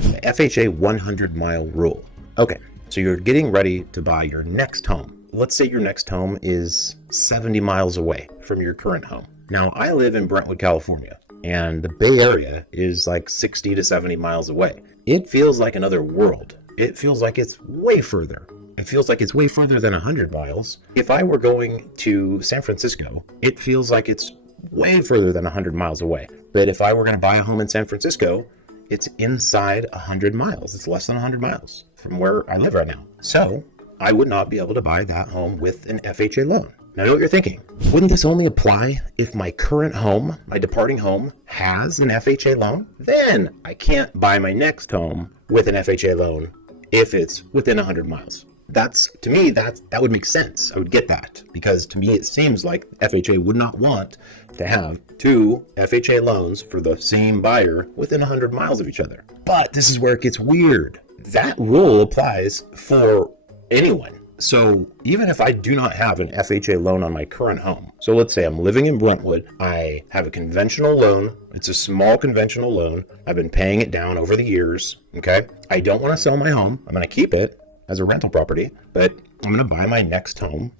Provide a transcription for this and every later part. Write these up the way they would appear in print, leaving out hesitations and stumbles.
The FHA 100-mile rule. Okay, so you're getting ready to buy your next home. Let's say your next home is 70 miles away from your current home. Now, I live in Brentwood, California, and the Bay Area is like 60 to 70 miles away. It feels like another world. It feels like it's way further. It feels like it's way further than 100 miles. If I were going to San Francisco, it feels like it's way further than 100 miles away. But if I were going to buy a home in San Francisco, it's inside 100 miles. It's less than 100 miles from where I live right now. So I would not be able to buy that home with an FHA loan. Now, I know what you're thinking. Wouldn't this only apply if my current home, my departing home, has an FHA loan? Then I can't buy my next home with an FHA loan if it's within 100 miles. To me, that would make sense. I would get that, because to me, it seems like FHA would not want to have two FHA loans for the same buyer within 100 miles of each other. But this is where it gets weird. That rule applies for anyone. So even if I do not have an FHA loan on my current home, so let's say I'm living in Brentwood, I have a conventional loan. It's a small conventional loan. I've been paying it down over the years. Okay. I don't want to sell my home. I'm going to keep it as a rental property, but I'm going to buy my next home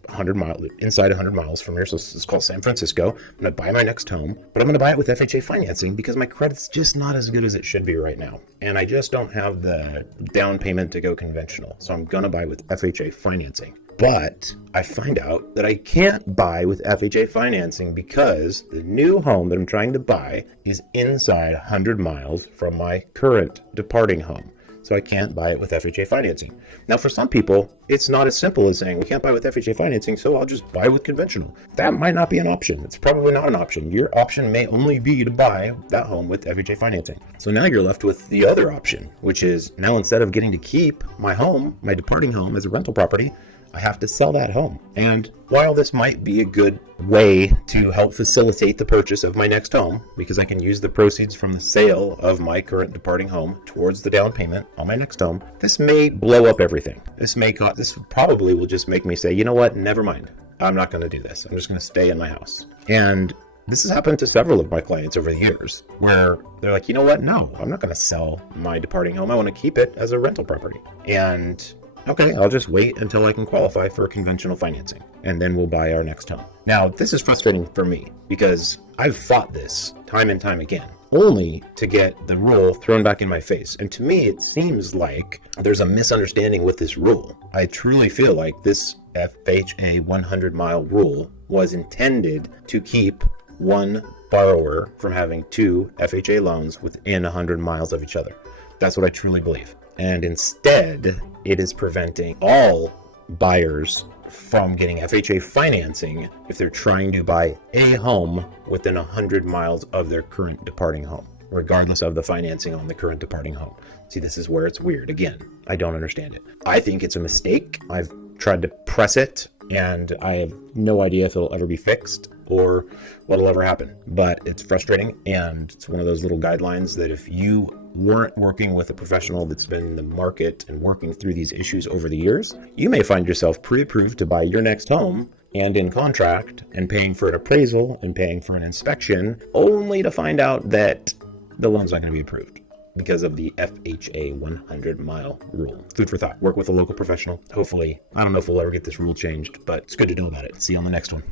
inside 100 miles from here. So it's called San Francisco. I'm going to buy my next home, but I'm going to buy it with FHA financing because my credit's just not as good as it should be right now. And I just don't have the down payment to go conventional. So I'm going to buy with FHA financing. But I find out that I can't buy with FHA financing because the new home that I'm trying to buy is inside 100 miles from my current departing home. So I can't buy it with FHA financing. Now, for some people, it's not as simple as saying, we can't buy with FHA financing, so I'll just buy with conventional. That might not be an option. It's probably not an option. Your option may only be to buy that home with FHA financing. So now you're left with the other option, which is now instead of getting to keep my home, my departing home as a rental property, I have to sell that home. And while this might be a good way to help facilitate the purchase of my next home, because I can use the proceeds from the sale of my current departing home towards the down payment on my next home, this may blow up everything. This probably will just make me say, you know what, never mind. I'm not going to do this. I'm just going to stay in my house. And this has happened to several of my clients over the years where they're like, you know what, no, I'm not going to sell my departing home. I want to keep it as a rental property. And okay, I'll just wait until I can qualify for conventional financing, and then we'll buy our next home. Now, this is frustrating for me because I've fought this time and time again, only to get the rule thrown back in my face. And to me, it seems like there's a misunderstanding with this rule. I truly feel like this FHA 100-mile rule was intended to keep one borrower from having two FHA loans within 100 miles of each other. That's what I truly believe. And instead, it is preventing all buyers from getting FHA financing if they're trying to buy a home within 100 miles of their current departing home, regardless of the financing on the current departing home. See, this is where it's weird. Again, I don't understand it. I think it's a mistake. I've tried to press it, and I have no idea if it'll ever be fixed or what'll ever happen. But it's frustrating, and it's one of those little guidelines that if you weren't working with a professional that's been in the market and working through these issues over the years, you may find yourself pre-approved to buy your next home and in contract and paying for an appraisal and paying for an inspection, only to find out that the loan's not going to be approved because of the FHA 100-mile rule. Food for thought. Work with a local professional. Hopefully, I don't know if we'll ever get this rule changed, but it's good to know about it. See you on the next one.